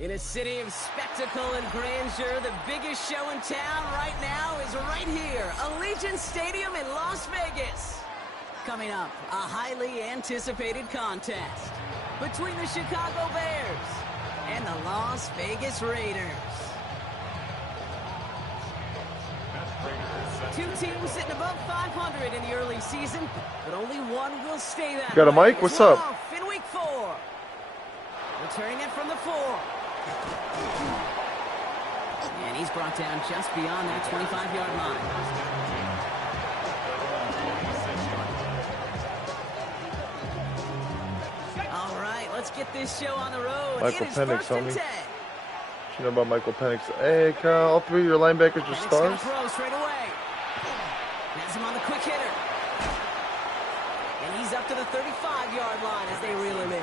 In a city of spectacle and grandeur, the biggest show in town right now is right here, Allegiant Stadium in Las Vegas. Coming up, a highly anticipated contest between the Chicago Bears and the Las Vegas Raiders. Two teams sitting above 500 in the early season, but only one will stay that way. Got a mic? What's up? In week 4. Returning it from the 4. And he's brought down just beyond that 25-yard line. All right, let's get this show on the road. Michael Penix, homie. You know about Michael Penix. Hey, Kyle, all 3 of your linebackers are stars? Throw straight away. Has him on the quick hitter. And he's up to the 35-yard line as they reel him in.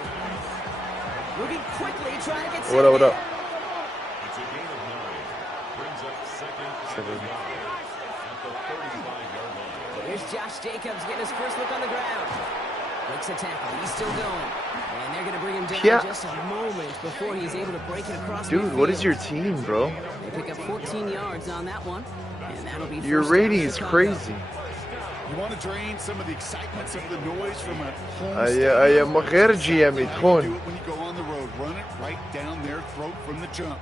Moving quickly, trying to get set. What up? It's a gain of 9. Brings up second at the 35-yard line. Here's Josh Jacobs getting his first look on the ground. Breaks a tackle. He's still going. And they're going to bring him down just a moment before he's able to break it across. Dude, what is your team, bro? They pick up 14 yards on that one. And that'll be your rating is crazy. You want to drain some of the excitement, some of the noise from a home stadium. Do it when you go on the road. Run it right down their throat from the jump.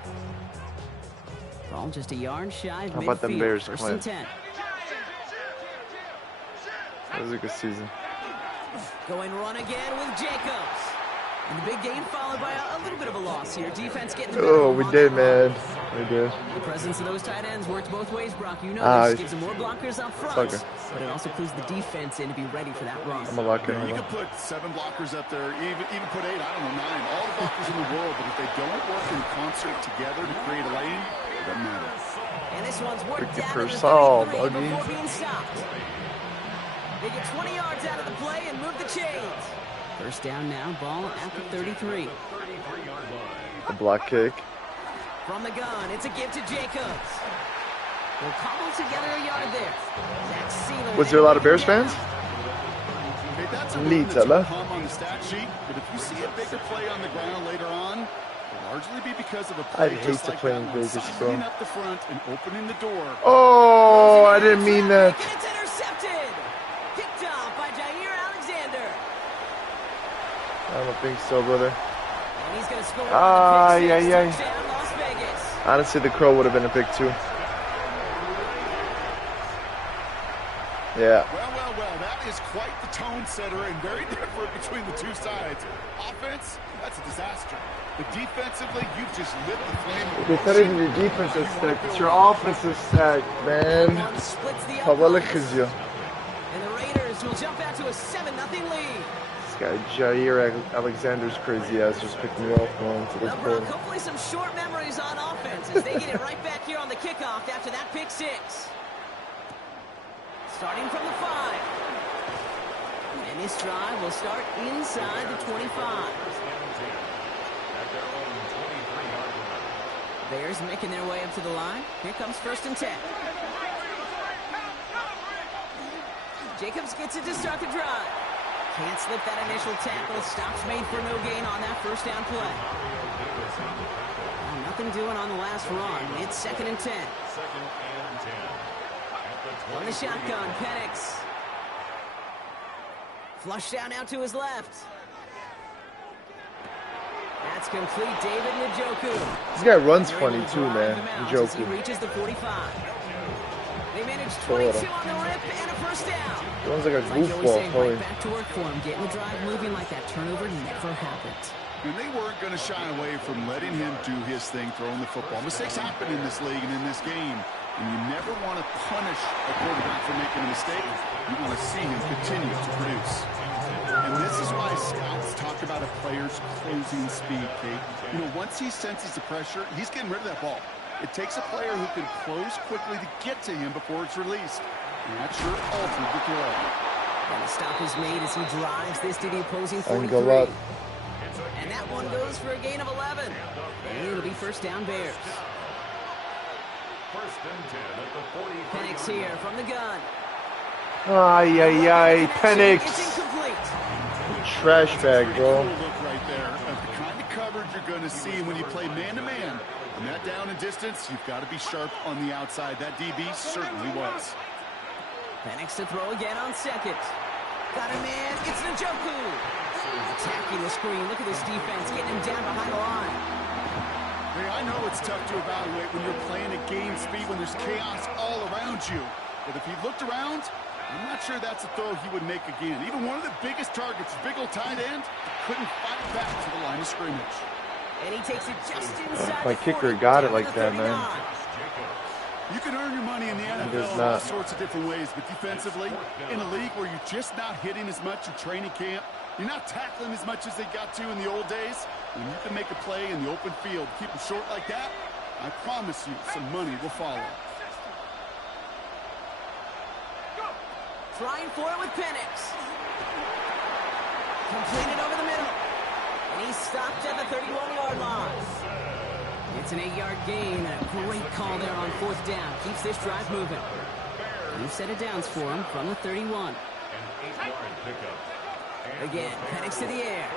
Ball just a yard shy of How about them Bears? First and 10. That was a good season. Going run again with Jacobs. And the big gain followed by a little bit of a loss here. Defense getting the Oh, we did, man. We did. The presence of those tight ends works both ways, Brock. You know this gives them more blockers up front, but it also clues the defense in to be ready for that run. I'm a locker. You can put 7 blockers up there, even put 8, I don't know, 9. All the blockers in the world, but if they don't work in concert together to create a lane, it doesn't matter. And this one's worked down to the 33 before being stopped. They get 20 yards out of the play and move the chains. First down now, ball at the 33. A block kick. From the gun, it's a give to Jacobs. We'll cobble together a yard there. Was there a lot of Bears fans? Hey, that's a run that's a hum on the stat sheet, but if you see a bigger play on the ground later on, it'll largely be because of a play I'd hate to play in Vegas, bro. Up the front and opening the door. Oh, I didn't mean that. It's intercepted. Picked off by Jair Alexander. I don't think so, brother. And he's going to score. Honestly, the Crow would have been a pick too. Yeah. Well, that is quite the tone setter and very different between the two sides. Offense, that's a disaster. But defensively, you've just lit the flame. It's not even your defensive stack, it's your offensive stack, man. And the Raiders will jump out to a 7-0 lead. This guy, Jair Alexander's crazy ass, just picked me off going to this point. Hopefully some short memories on offense as they get it right back here on the kickoff after that pick 6. Starting from the 5. And this drive will start inside the 25. Bears making their way up to the line. Here comes first and 10. Jacobs gets it to start the drive. Can't slip that initial tackle. Stops made for no gain on that first down play. Well, nothing doing on the last run. It's 2nd and 10. On the shotgun, Penix. Flush down out to his left. That's complete. David Njoku. This guy runs funny too, man. Njoku. He reaches the 45. They managed 22 on the rip and a first down. He runs like a goofball, right back to work for him, getting the drive moving like that turnover never happened. And they weren't going to shy away from letting him do his thing, throwing the football. Mistakes happen in this league and in this game. And you never want to punish a quarterback for making a mistake. You want to see him continue to produce. And this is why scouts talk about a player's closing speed, Kate. You know, once he senses the pressure, he's getting rid of that ball. It takes a player who can close quickly to get to him before it's released. And that sure altered the throw. And the stop is made as he drives this to the opposing 43. And that one goes for a gain of 11. And it'll be first down Bears. First and 10 at the 40. Penix here from the gun. Penix. It's incomplete. Trash bag, bro. Look right there. The kind of coverage you're going to see when you play man-to-man. And that down and distance, you've got to be sharp on the outside. That DB certainly was. Penix to throw again on second. Got a man. It's Njoku. Attacking the screen. Look at this defense getting him down behind the line. Hey, I know it's tough to evaluate when you're playing at game speed when there's chaos all around you. But if he looked around, I'm not sure that's a throw he would make again. Even one of the biggest targets, big old tight end, couldn't fight back to the line of scrimmage. And he takes it just inside. My kicker got it like that, man. You can earn your money in the NFL in all sorts of different ways, but defensively, in a league where you're just not hitting as much in training camp, you're not tackling as much as they got to in the old days, when you can make a play in the open field, keep them short like that, I promise you some money will follow. Trying for it with Penix. Completed over the middle. And he's stopped at the 31-yard line. It's an 8-yard gain. A great call there on 4th down. Keeps this drive moving. New set of downs for him from the 31. Again, Penix to the air.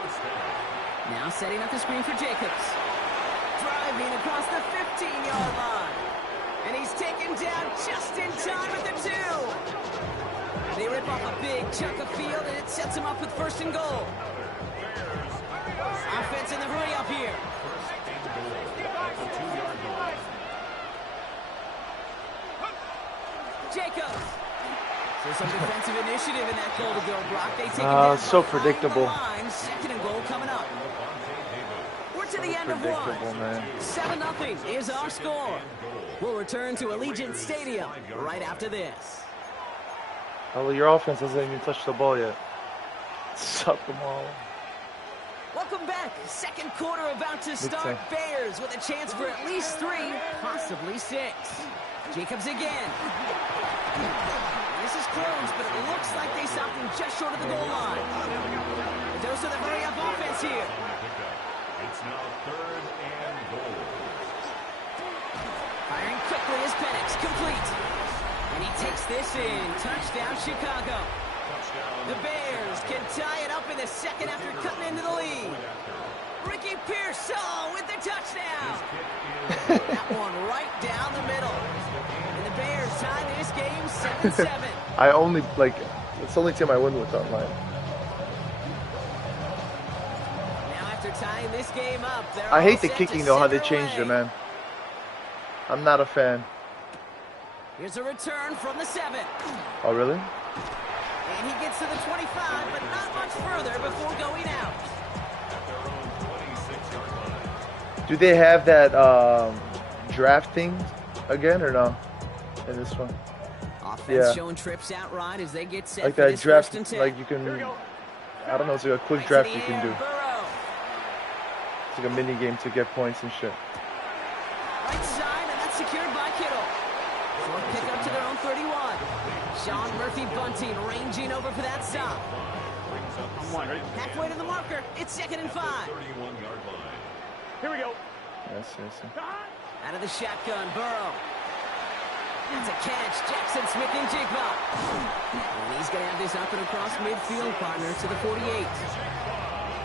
Now setting up the screen for Jacobs. Driving across the 15-yard line. And he's taken down just in time at the 2. They rip off a big chunk of field, and it sets him up with 1st and goal. Offense in the hurry up here. Jacobs. So some defensive initiative in that goal to go, Brock. They take it down so predictable. line. 2nd and goal coming up. We're to the end of one. Man. 7-0 is our score. We'll return to Allegiant Stadium right after this. Oh, your offense hasn't even touched the ball yet. Suck them all. Welcome back. 2nd quarter about to start. Bears with a chance for at least 3, possibly 6. Jacobs again. This is close, but it looks like they stopped him just short of the goal line. A dose of the hurry-up offense here. It's now 3rd and goal. Firing quickly is Penix. Complete. And he takes this in. Touchdown, Chicago. The Bears can tie it up in the 2nd after cutting into the lead. Ricky Pearsall with the touchdown. That one right down the middle. And the Bears tie this game 7-7. I only, it's the only team I win with online. Now after tying this game up, I hate the kicking, though, how they changed it, man. I'm not a fan. Here's a return from the 7. Oh, really? And he gets to the 25, but not much further before going out. Do they have that draft thing again or no? In this one? Offense showing trips out right as they get set like for that this draft, 1st and 10. like you can, I don't know, it's like a quick draft you can do. It's like a mini game to get points and shit. Right side, and that's secured by Kittle. Short pick up to their own 31. Sean Murphy-Bunting ranging over for that stop. Halfway to the marker, it's 2nd and 5. 31-yard line. Here we go. Yes. Out of the shotgun, Burrow. That's a catch, Jackson Smith-Njigba. And he's going to have this up and across midfield, partner, to the 48.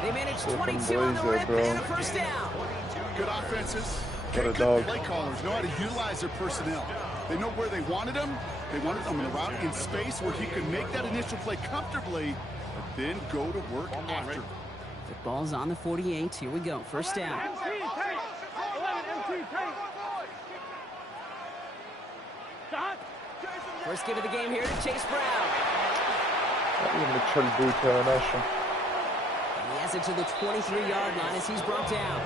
They managed 22 on the rip and a 1st down. Good offenses. What a Good dog. play callers know how to utilize their personnel. They know where they wanted them. They wanted them in a route in space where he could make that initial play comfortably, but then go to work after. The ball's on the 48. Here we go. 1st down. First give of the game here to Chase Brown. And he has it to the 23-yard line as he's brought down.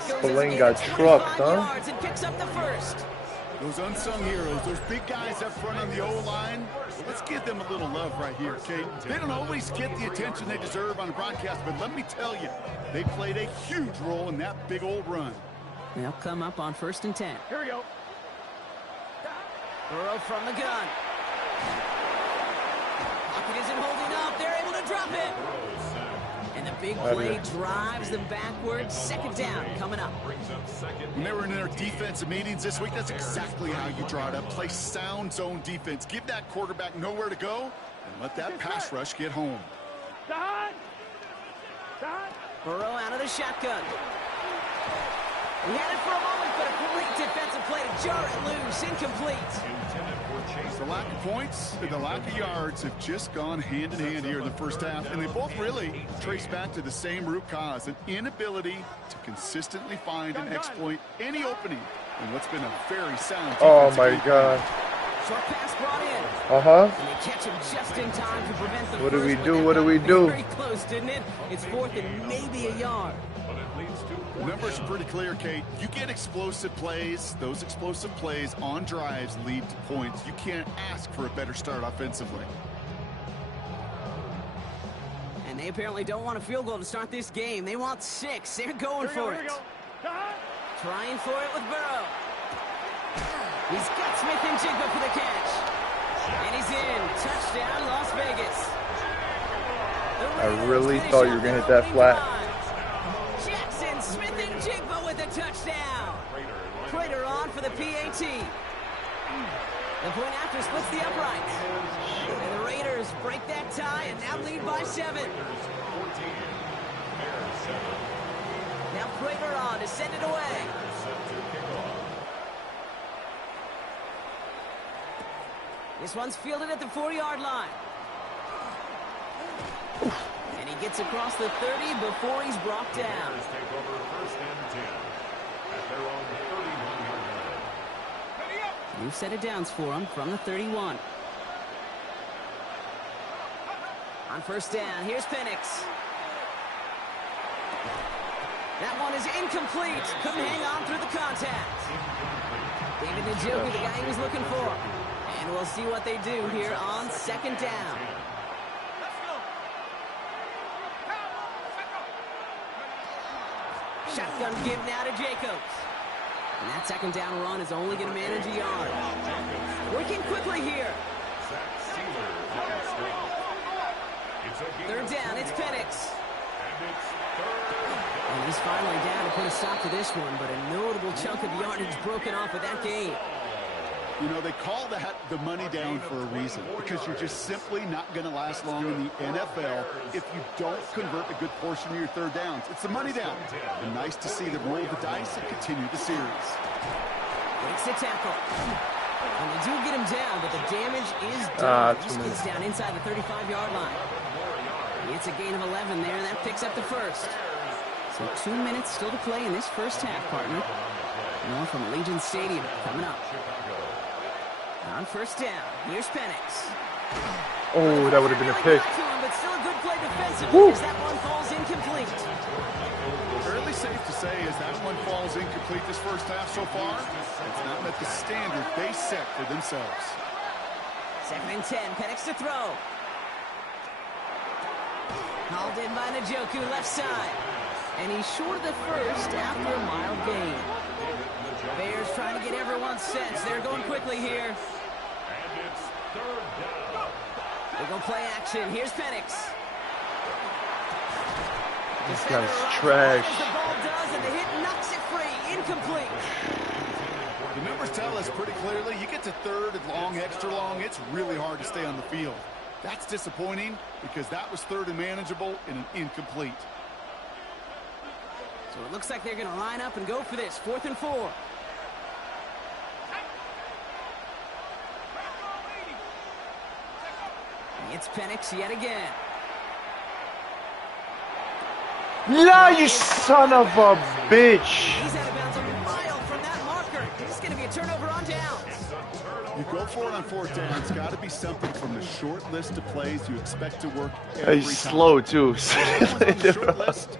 Spillane got trucked, huh? Yards and picks up the 1st. Those unsung heroes, those big guys up front on the O-line, let's give them a little love right here, okay? They don't always get the attention they deserve on the broadcast, but let me tell you, they played a huge role in that big old run. They'll come up on 1st and 10. Here we go. Burrow from the gun. Pocket isn't holding up. They're able to drop it. And the big play drives them backwards. 2nd down coming up. When they were in their defensive meetings this week, that's exactly how you draw it up. Play sound zone defense. Give that quarterback nowhere to go and let that pass rush get home. Burrow out of the shotgun. He had it for a moment, but a great defensive play to jar it loose. Incomplete. The lack of points and the lack of yards have just gone hand in hand here in the first half, and they both really trace back to the same root cause, an inability to consistently find and exploit any opening in what's been a very sound Oh defensive my game. God. Short pass brought in. Uh-huh. And they catch him just in time to prevent the What do we first, do? but that What do got we do? Very close, didn't it? It's 4th and maybe a yard. But it leads to The numbers are pretty clear, Kate. You get explosive plays. Those explosive plays on drives lead to points. You can't ask for a better start offensively. And they apparently don't want a field goal to start this game. They want 6. They're going for it. Trying for it with Burrow. He's got Smith and Jigba for the catch. And he's in. Touchdown, Las Vegas. I really thought you were going to hit that flat. Jackson, Smith and Jigba with a touchdown. Prater on for the PAT. The point after splits the uprights. And the Raiders break that tie and now lead by 7. Now Prater on to send it away. This one's fielded at the 4-yard line. And he gets across the 30 before he's brought down. take over 1st and 10 at their own 31-yard line. New set of downs for him from the 31. On 1st down, here's Penix. That one is incomplete. Couldn't hang on through the contact. David Njoku, the guy he was looking for. And we'll see what they do here on 2nd down. Shotgun give now to Jacobs. And that 2nd down run is only going to manage a yard. Working quickly here. 3rd down, it's Penix. And he's finally down to put a stop to this one, but a notable chunk of yardage broken off of that game. You know, they call that the money down for a reason, because you're just simply not going to last long in the NFL if you don't convert a good portion of your 3rd downs. It's the money down. And nice to see them roll the dice and continue the series. Breaks the tackle. And they do get him down, but the damage is done. He gets down inside the 35-yard line. It's a gain of 11 there, and that picks up the 1st. So 2 minutes still to play in this first half, partner. More from Allegiant Stadium coming up. On 1st down, here's Penix. Oh, that would have been a pick. But still a good play defensively as that one falls incomplete. Fairly safe to say as that one falls incomplete this first half so far, it's not met the standard they set for themselves. 2nd and 10, Penix to throw. Hauled in by Njoku, left side. And he's short of the 1st after a mild gain. Bears trying to get everyone's sense. They're going quickly here. And it's 3rd down. They go play action. Here's Penix. This guy's trash. The ball does, and the hit knocks it free. Incomplete. The numbers tell us pretty clearly, you get to 3rd and long, extra long, it's really hard to stay on the field. That's disappointing because that was 3rd and manageable and an incomplete. So it looks like they're going to line up and go for this. 4th and 4. It's Penix yet again. No, you son of a bitch. He's out of bounds a mile from that marker. This is going to be a turnover on downs. You go for it on 4th down. It's got to be something from the short list of plays you expect to work every He's time. slow, too. On the short list,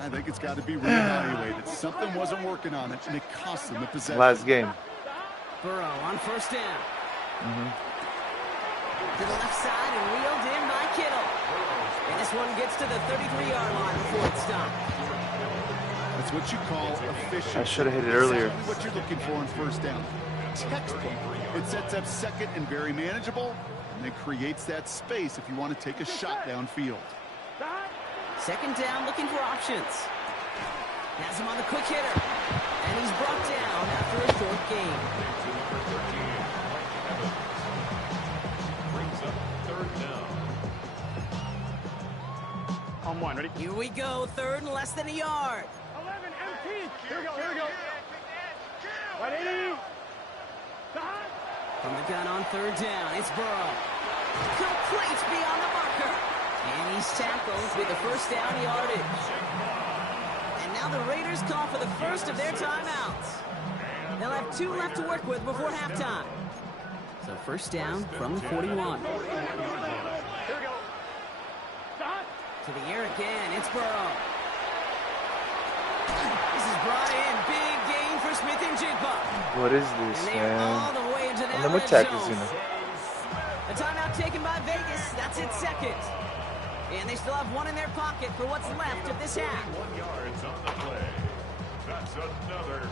I think it's got to be reevaluated. Something wasn't working on it, and it cost them the possession. Last game. Burrow on 1st down. To the left side and wheeled in by Kittle. And this one gets to the 33-yard line before it's stopped. That's what you call efficient. I should have hit it earlier. Exactly what you're looking for on 1st down. Textbook. It sets up 2nd and very manageable, and it creates that space if you want to take a shot downfield. 2nd down, looking for options. Has him on the quick hitter. And he's brought down after a short gain. Brings up 3rd down. On 1. Here we go, third and less than a yard. 11 empty. Here we go. Ready? From the gun on third down, it's Burrow. Complete beyond the marker. And he's tackled with the first down yardage. And now the Raiders call for the first of their timeouts. They'll have 2 left to work with before halftime. So first down from the 41. Here we go. To the air again, it's Burrow. This is brought in, big gain for Smith and Jigba. What is this, And they are all man? the way into that And then what red tackles, zone. you know? A timeout taken by Vegas. That's its second. And they still have 1 in their pocket for what's left of this half. 1 yards on the play. That's another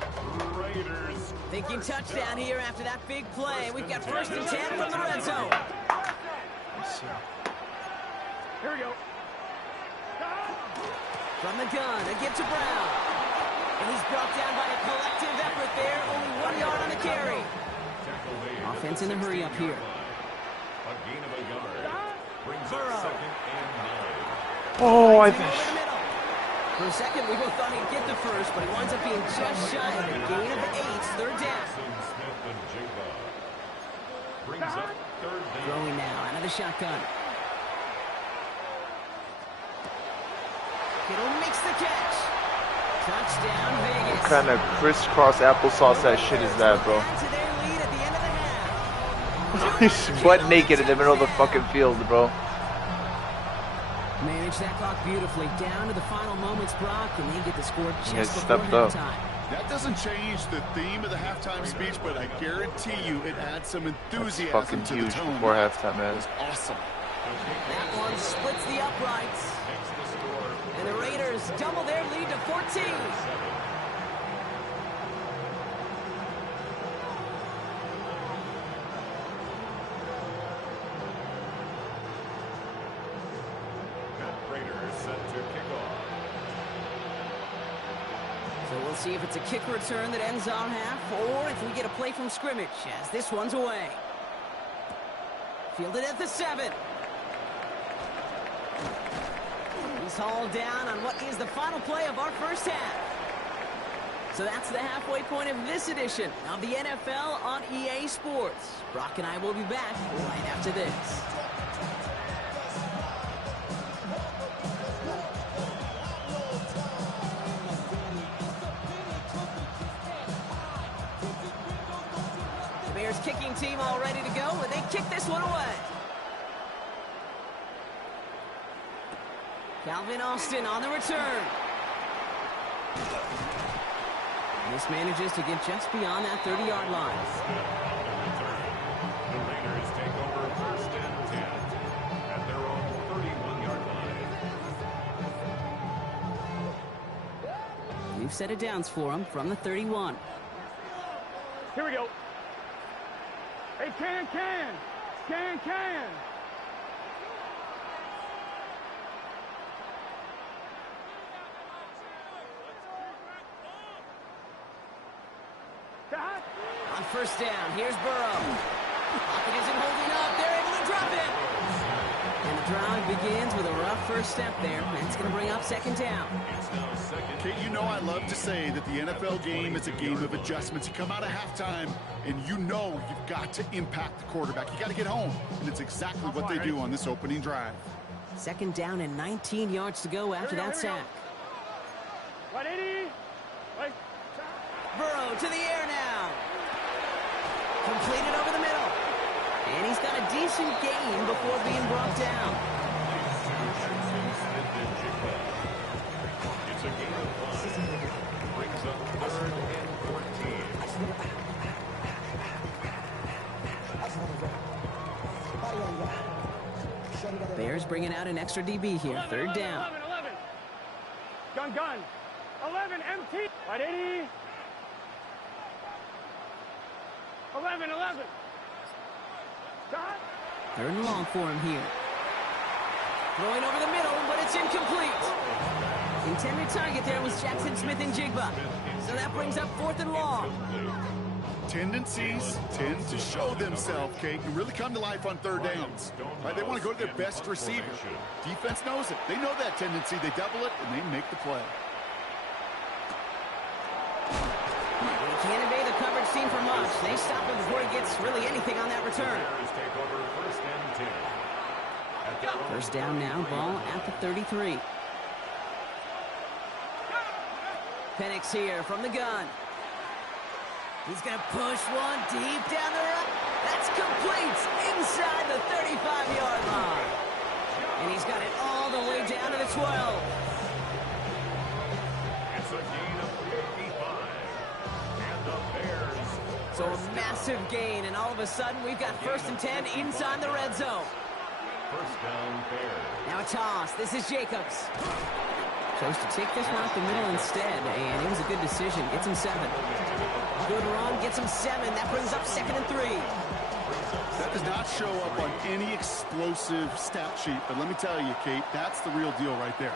Raiders. Thinking touchdown here after that big play. We've got first and 10 from the red zone. Here we go. From the gun, they get to Brown. And he's brought down by a collective effort there. Only 1 yard on the carry. Offense in a hurry up here. A gain of a yard. Brings up Burrow. second and 9. Oh, I Over think. the middle. For a second, we both thought he'd get the first, but he winds up being just shy of a gain of 8, third down. Smith and Jigba. Brings up third down. Throwing now out of the shotgun. Kittle makes the catch. Touchdown, Vegas. What kind of crisscross applesauce that shit is that, bro? Add to their lead at the end of the half. He's butt naked in the middle of the fucking field, bro. Manage that clock beautifully down to the final moments, Brock, and they get the score just Yeah, before stepped up. halftime. That doesn't change the theme of the halftime speech, but I guarantee you it adds some That's enthusiasm fucking to the huge tone. before halftime, It man. was awesome. That one splits the uprights. And the Raiders double their lead to 14. Raiders set to kick off. So we'll see if it's a kick return that ends on half, or if we get a play from scrimmage, as this one's away. Fielded at the 7. He's hauled down on what is the final play of our first half. So that's the halfway point of this edition of the NFL on EA Sports. Brock and I will be back right after this. The Bears kicking team all ready to go, and they kick this one away. Calvin Austin on the return. This manages to get just beyond that 30-yard line. The Raiders take over first and 10 at their own 31-yard line. We've set it downs for him from the 31. Here we go. Hey, can. On first down, here's Burrow. Pocket isn't holding up. They're able to drop it. And the drive begins with a rough first step there. That's going to bring up second down. Kate, you know I love to say that the NFL game is a game of adjustments. You come out of halftime, and you know you've got to impact the quarterback. You got to get home, and it's exactly what they do on this opening drive. Second down and 19 yards to go after that sack. 180. Burrow to the air now. Completed over the middle. And he's got a decent gain before being brought down. It's a gain of 5. Brings up third and 14. Bears bringing out an extra DB here. Third down. 11. Gun. 11 empty. 180. 11. Stop. Third and long for him here. Throwing over the middle, but it's incomplete. Intended target there was Jackson Smith and Jigba. So that brings up fourth and long. tendencies tend to show themselves, Kate, and really come to life on third downs. Right? They want to go to their best receiver. Defense knows it. They know that tendency. They double it, and they make the play. Can't evade the coverage team for much. They stop him before he gets really anything on that return. First down now, ball at the 33. Penix here from the gun. He's going to push one deep down the right. That's complete inside the 35-yard line. And he's got it all the way down to the 12. It's a gain of 55. And the Bears. So a massive gain, and all of a sudden we've got 1st and 10 inside the red zone. First down, Bears. Now a toss. This is Jacobs. Chose to take this one up the middle instead, and it was a good decision. Gets him 7. Good run, gets him 7. That brings up 2nd and 3. That does not show up on any explosive stat sheet, but let me tell you, Kate, that's the real deal right there.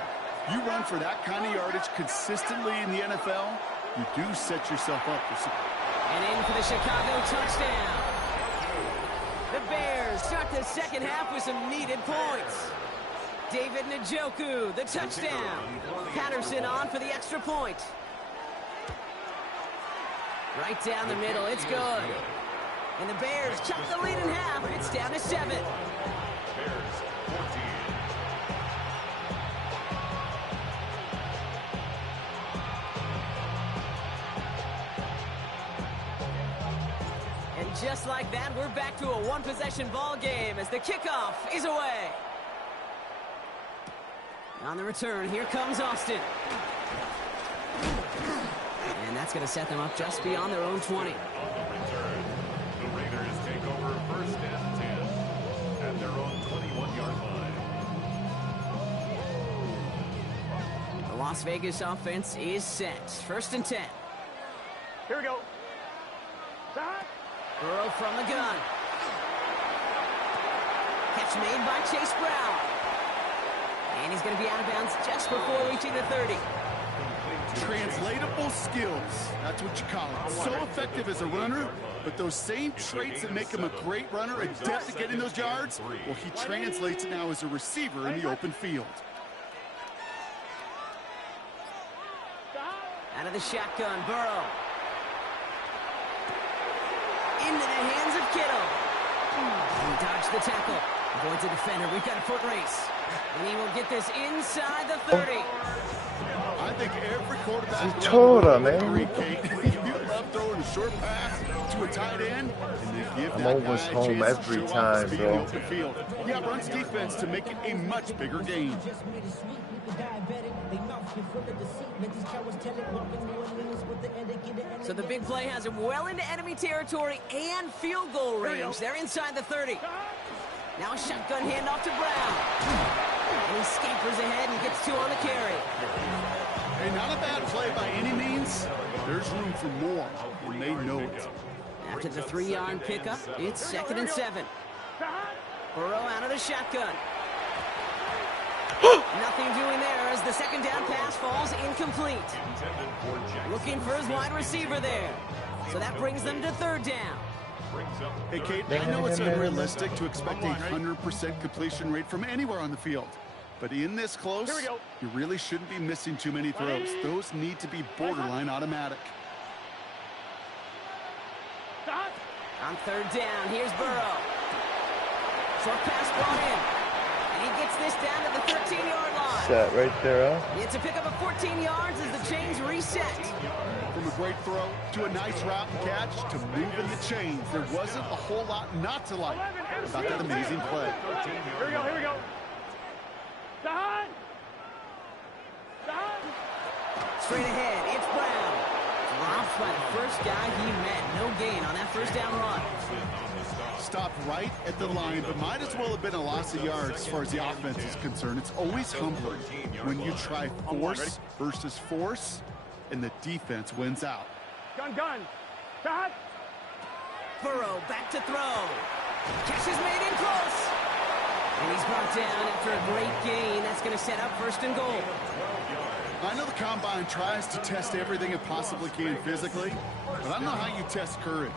You run for that kind of yardage consistently in the NFL, you do set yourself up for something. And in for the Chicago touchdown. The Bears start the second half with some needed points. David Njoku, the touchdown. Patterson on for the extra point. Right down the middle, it's good. And the Bears chop the lead in half. It's down to 7. Bears 14. And just like that, we're back to a one-possession ball game as the kickoff is away. On the return, here comes Austin. And that's going to set them up just beyond their own 20. On the return, the Raiders take over 1st and 10 at their own 21-yard line. The Las Vegas offense is set. 1st and 10. Here we go. Stop. Burrow from the gun. Catch made by Chase Brown. And he's going to be out of bounds just before reaching the 30. Translatable skills. That's what you call it. So effective as a runner, but those same traits that make him a great runner, adept at getting those yards, well, he translates it now as a receiver in the open field. Out of the shotgun, Burrow. Into the hands of Kittle. He dodged the tackle. Avoids a defender. We've got a foot race. And he will get this inside the 30. I think every quarterback He told him, man. you love throwing a short pass to a tight end, and they give I'm that almost guy a home chance to every show off time, his speed bro. in the open field. Yeah, runs defense to make it a much bigger game. So the big play has him well into enemy territory and field goal range. They're inside the 30. Now a shotgun handoff to Brown. And he scampers ahead and gets 2 on the carry. Hey, not a bad play by any means. There's room for more, and they know it. After the 3-yard pickup, it's 2nd and 7. Burrow out of the shotgun. Nothing doing there as the 2nd down pass falls incomplete. Looking for his wide receiver there. So that brings them to 3rd down. Hey, Kate, I know it's unrealistic to expect a 100% completion rate from anywhere on the field. But in this close, you really shouldn't be missing too many throws. Those need to be borderline automatic. On 3rd down, here's Burrow. Short pass brought in. And he gets this down to the 13-yard line. Set right there, huh? It's a pickup of 14 yards as the chains reset. From a great throw to a nice route and catch to moving the chains, there wasn't a whole lot not to like about that amazing play. Here we go, here we go. Don! Don! Straight ahead, it's Brown. Dropped by the first guy he met. No gain on that 1st down run. Stopped right at the line, but might as well have been a loss of yards as far as the offense is concerned. It's always humbling when you try force versus force, and the defense wins out. Gun, gun. Don! Burrow back to throw. Catch is made in close. And he's brought down after a great gain. That's going to set up 1st and goal. I know the Combine tries to test everything it possibly can physically, but I don't know how you test courage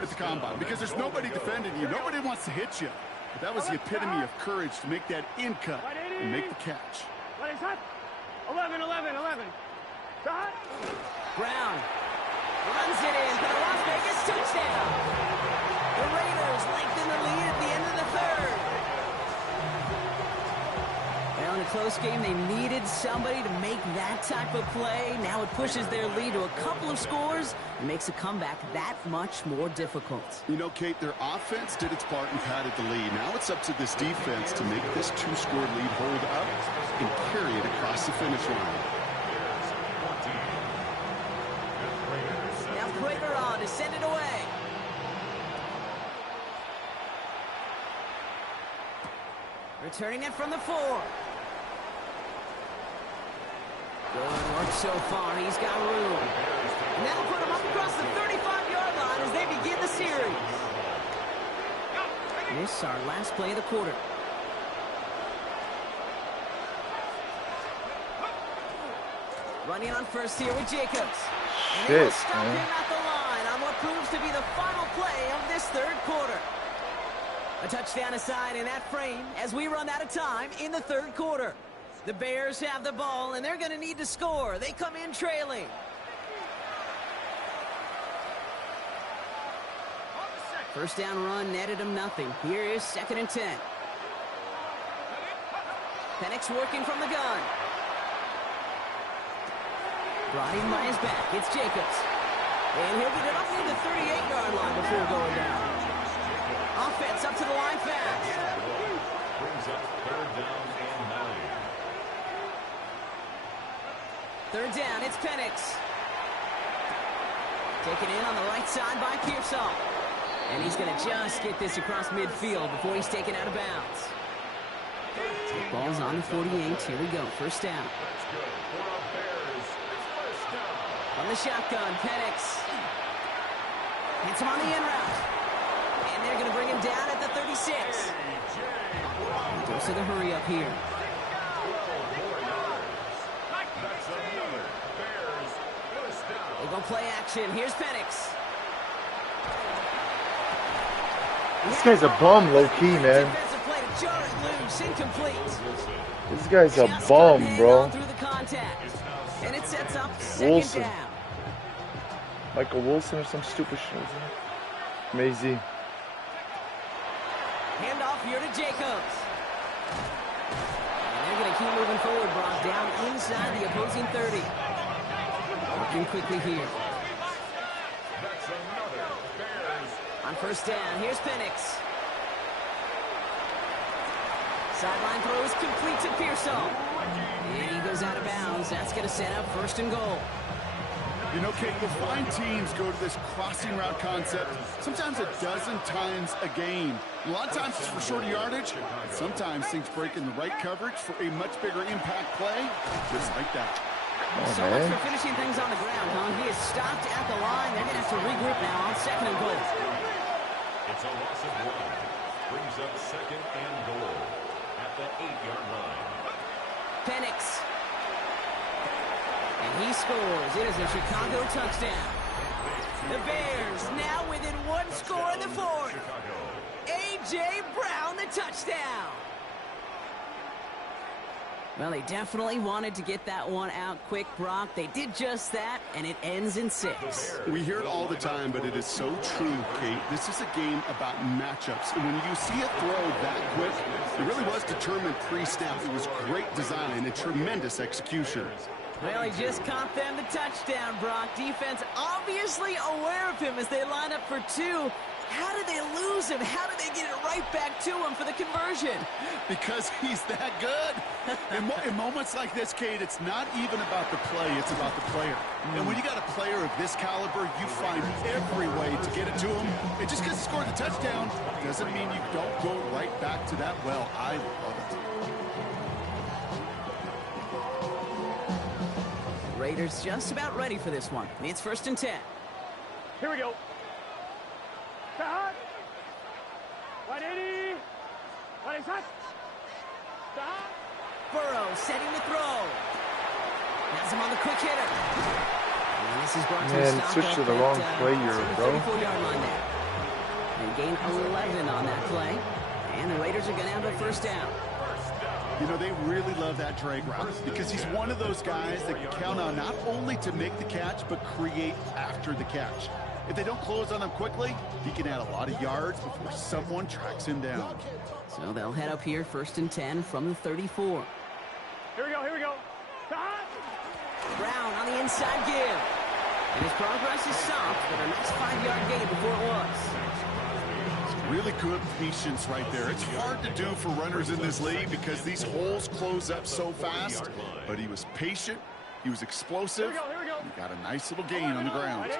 at the Combine because there's nobody defending you. Nobody wants to hit you. But that was the epitome of courage to make that in cut and make the catch. 11, 11, 11. Shot. Brown runs it in for the Las Vegas touchdown. The Raiders lengthen the lead at the end of the third. Well, in a close game, they needed somebody to make that type of play. Now it pushes their lead to a couple of scores and makes a comeback that much more difficult. You know, Kate, their offense did its part and padded the lead. Now it's up to this defense to make this 2-score lead hold up and carry it across the finish line. Now Prager on to send it away. Returning it from the 4. Good work so far. He's got room. And that'll put him up across the 35-yard line as they begin the series. This is our last play of the quarter. Running on first here with Jacobs. And they will stop him at the line on what proves to be the final play of this third quarter. A touchdown aside in that frame as we run out of time in the third quarter. The Bears have the ball, and they're going to need to score. They come in trailing. First down run netted him nothing. Here is 2nd and 10. Penix working from the gun. Brought in by his back. It's Jacobs. And he'll get it up near the 38-yard line before going down. Offense up to the line fast. Brings up 3rd down and 9. 3rd down, it's Penix. Taken in on the right side by Pearsall. And he's going to just get this across midfield before he's taken out of bounds. Ball's on the 48. Here we go. First down. That's good. For the Bears, it's first down. On the shotgun, Penix. Hits him on the in route. And they're going to bring him down at the 36. He goes to the hurry up here. That's another Bears first down. They go play action. Here's Penix. This guy's a bum, low-key, man. Defensive play to jar it loose, incomplete. This guy's a Just bum, couldn't hang bro. on through the contact. And it sets up 2nd Wilson. down. Michael Wilson or some stupid shit. Isn't it? Amazing. Handoff here to Jacobs. And they're going to keep moving forward, Brock, down inside the opposing 30. Working quickly here. That's another Bears. On first down, here's Penix. Sideline throw is complete to Pearsall. And he goes out of bounds. That's going to set up 1st and goal. You know, Kate, you'll find teams go to this crossing route concept sometimes a dozen times a game. A lot of times it's for shorter yardage. Sometimes things break in the right coverage for a much bigger impact play, just like that. So much for finishing things on the ground, huh? He is stopped at the line. They're going to have to regroup now on 2nd and goal. It's a loss of 1. Brings up 2nd and goal at the 8-yard line. Penix. And he scores. It is a Chicago touchdown. The Bears now within 1 score in the 4th. A.J. Brown, the touchdown. Well, they definitely wanted to get that one out quick, Brock. They did just that, and it ends in 6. We hear it all the time, but it is so true, Kate. This is a game about matchups. And when you see a throw that quick, it really was determined pre-snap. It was great design and tremendous execution. Well, he just caught them the touchdown, Brock. Defense obviously aware of him as they line up for 2. How did they lose him? How did they get it right back to him for the conversion? Because he's that good. In moments like this, Kate, it's not even about the play, it's about the player. And when you got a player of this caliber, you find every way to get it to him. And just because he scored the touchdown doesn't mean you don't go right back to that well. I love it. Raiders just about ready for this one. It's 1st and 10. Here we go. Stop. 180. 180. Stop. Burrow setting the throw. Has him on the quick hitter. And this is brought to a Man, stop switch to up the wrong at, player, bro. 34-yard line there. They gain 11 on that play. And the Raiders are going to have a first down. You know, they really love that drag route because he's one of those guys that can count on not only to make the catch, but create after the catch. If they don't close on him quickly, he can add a lot of yards before someone tracks him down. So they'll head up here, 1st and 10 from the 34. Here we go, here we go. Brown on the inside give. And his progress is stopped, but a nice 5-yard gain before it was. Really good patience right there. It's hard to do for runners in this league because these holes close up so fast. But he was patient, he was explosive, Here we go. and he got a nice little gain on the ground. They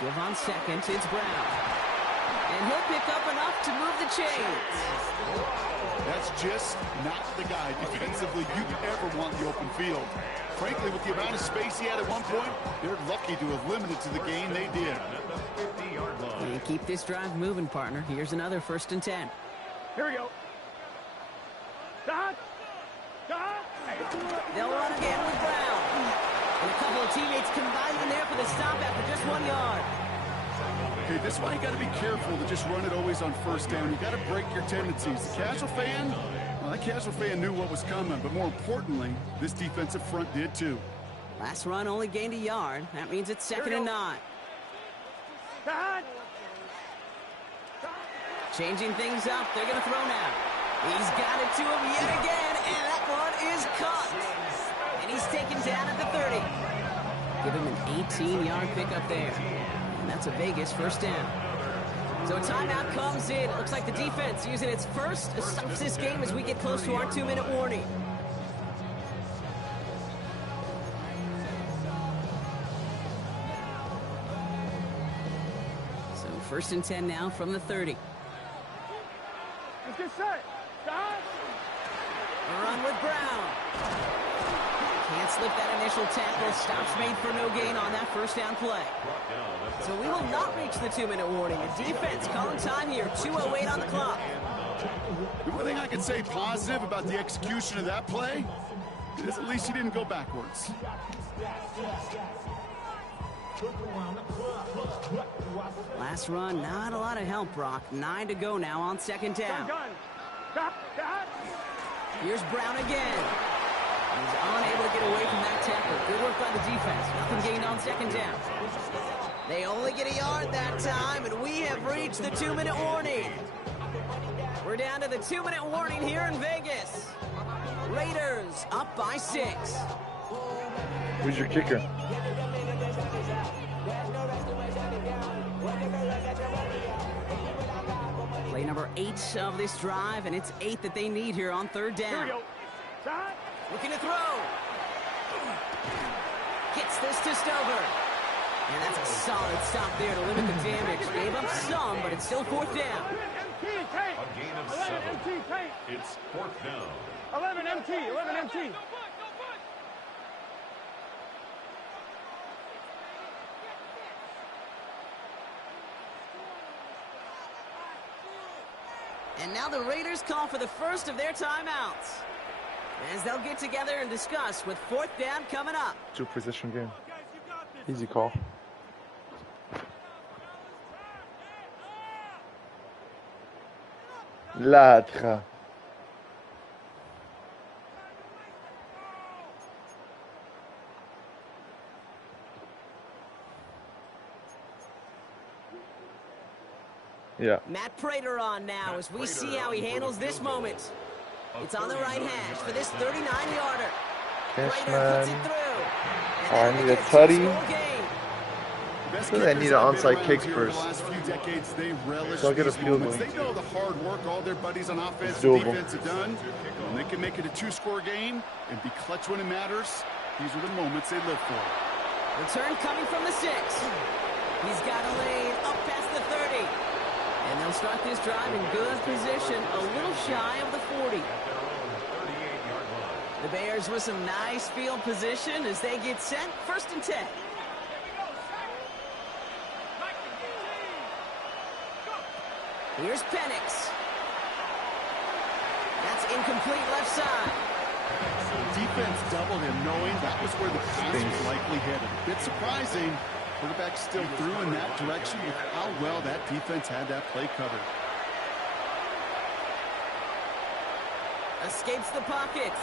give on second, it's Brown. And he'll pick up enough to move the chains. That's just not the guy defensively you'd ever want in the open field. Frankly, with the amount of space he had at one point, they're lucky to have limited to the gain they did. And keep this drive moving, partner. Here's another 1st and 10. Here we go. They'll run again with Brown. And a couple of teammates combining there for the stop after just 1 yard. Okay, this is why you got to be careful to just run it always on 1st down. You got to break your tendencies. The casual fan, well, that casual fan knew what was coming, but more importantly, this defensive front did too. Last run only gained a yard. That means it's 2nd and 9. Changing things up. They're going to throw now. He's got it to him yet again, and that one is caught. And he's taken down at the 30. Give him an 18-yard pickup there. And that's a Vegas 1st down. So a timeout comes in. It looks like the defense using its first stops this game as we get close to our 2-minute warning. So 1st and 10 now from the 30. Let's get set. A run with Brown. Can't slip that initial tackle. Stops made for no gain on that 1st down play. So we will not reach the 2-minute warning. The defense calling time here. 2:08 on the clock. The one thing I can say positive about the execution of that play is at least he didn't go backwards. Last run, not a lot of help, Brock. 9 to go now on 2nd down. Here's Brown again. He's unable to get away from that tackle. Good work by the defense. Nothing gained on 2nd down. They only get a yard that time, and we have reached the 2-minute warning. We're down to the 2-minute warning here in Vegas. Raiders up by 6. Who's your kicker? Play number 8 of this drive, and it's 8 that they need here on 3rd down. Looking to throw. Gets this to Stover. And that's a solid stop there to limit the damage. Gave up some, but it's still 4th down. A gain of 7. It's 4th down. 11 MT. And now the Raiders call for the first of their timeouts, as they'll get together and discuss with 4th down coming up. 2-position game. Easy call. Ladra. Yeah. Matt Prater on now as we see how he handles this moment. It's on the right hash for this 39-yarder. Prater puts it through. Oh, I need a tutty. I need an onside kick first. So I'll get a field goal. They know the hard work all their buddies on offense and defense have done. When they can make it a 2-score game and be clutch when it matters, these are the moments they live for. Return coming from the 6. He's got a lane up past the 30. And they'll start this drive in good position, a little shy of the 40. The Bears with some nice field position as they get set. 1st and 10. Here's Penix. That's incomplete left side. Defense doubled him, knowing that was where the pass was likely headed. A bit surprising. Quarterback still threw in that direction with how well that defense had that play covered. Escapes the pocket.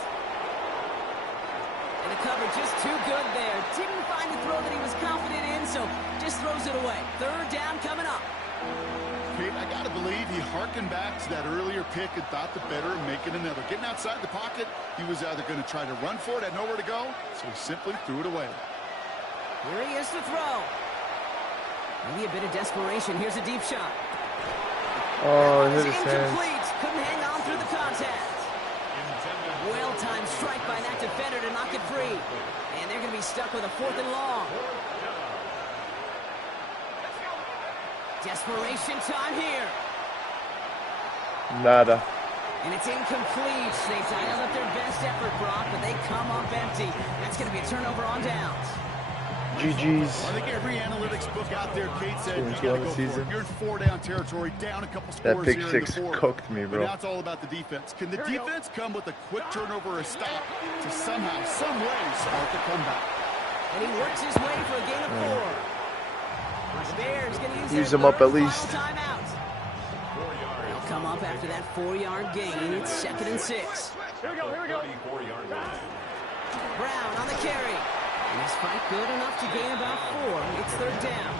And the cover just too good there. Didn't find a throw that he was confident in, so just throws it away. Third down coming up. Kate, I got to believe he harkened back to that earlier pick and thought the better of making another. Getting outside the pocket, he was either going to try to run for it, had nowhere to go, so he simply threw it away. Here he is to throw. Maybe a bit of desperation. Here's a deep shot. Oh, hit his hand. Incomplete. Couldn't hang on through the contact. Well-timed strike by that defender to knock it free. And they're going to be stuck with a 4th and long. Desperation time here. Nada. And it's incomplete. They dialed up their best effort, Brock, but they come up empty. That's going to be a turnover on downs. GG's. I think every analytics book out there, Kate said, you Two got on to the go for it. season. You're in 4-down territory, down a couple That scores pick here six in the 4th. cooked me, bro. But now it's all about the defense. Can the defense come with a quick turnover or a stop to somehow, some way, spark a comeback? And he works his way for a gain of 4. The Bears going to use them up at least. Timeout. They'll come up after that 4-yard gain. It's 2nd and 6. Here we go, here we go. Brown on the carry. And his fight good enough to gain about 4. It's 3rd down.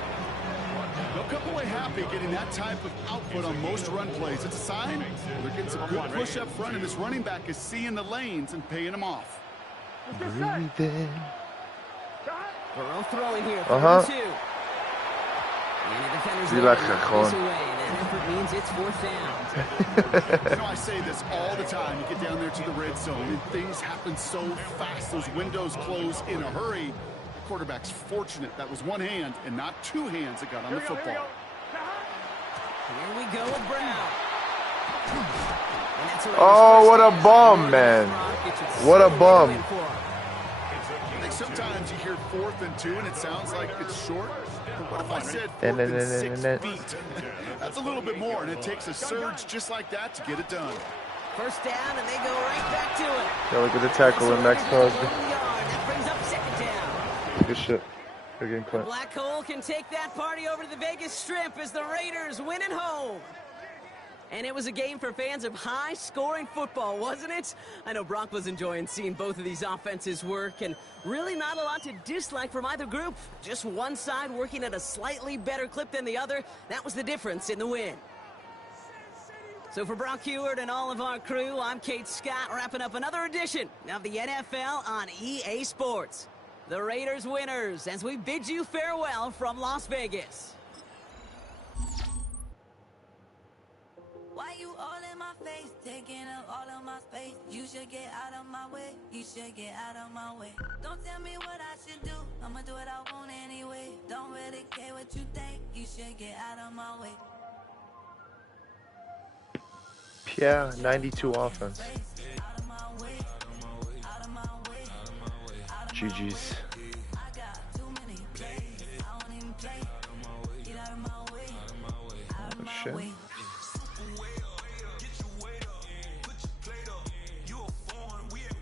They'll come away happy getting that type of output on most run plays. It's a sign they're getting some good push up front, and this running back is seeing the lanes and paying them off. Breathing. Burrow throwing here. 2. And the defender's Relax, away. Cajon. That effort means it's 4th down. You know, I say this all the time. You get down there to the red zone, and things happen so fast. Those windows close in a hurry. The quarterback's fortunate that was one hand and not 2 hands that got on the football. Here we go with Brown. And that's Oh, what a bum, man. What a bum. I think sometimes you hear 4th and 2, and it sounds like it's short. But what if I said 4th and 6 feet? That's a little bit more, and it takes a surge just like that to get it done. First down, and they go right back to it. Yeah, look at the tackle in Max Crosby. That brings up 2nd down. Good shit. Good game, Clint. Black Hole can take that party over to the Vegas Strip as the Raiders win at home. And it was a game for fans of high-scoring football, wasn't it? I know Brock was enjoying seeing both of these offenses work, and really not a lot to dislike from either group. Just one side working at a slightly better clip than the other. That was the difference in the win. So for Brock Heward and all of our crew, I'm Kate Scott, wrapping up another edition of the NFL on EA Sports. The Raiders winners, as we bid you farewell from Las Vegas. Why you all in my face, taking up all of my space? You should get out of my way, you should get out of my way. Don't tell me what I should do, I'ma do what I want anyway. Don't really care what you think, you should get out of my way. Yeah, 92 offense. GG's.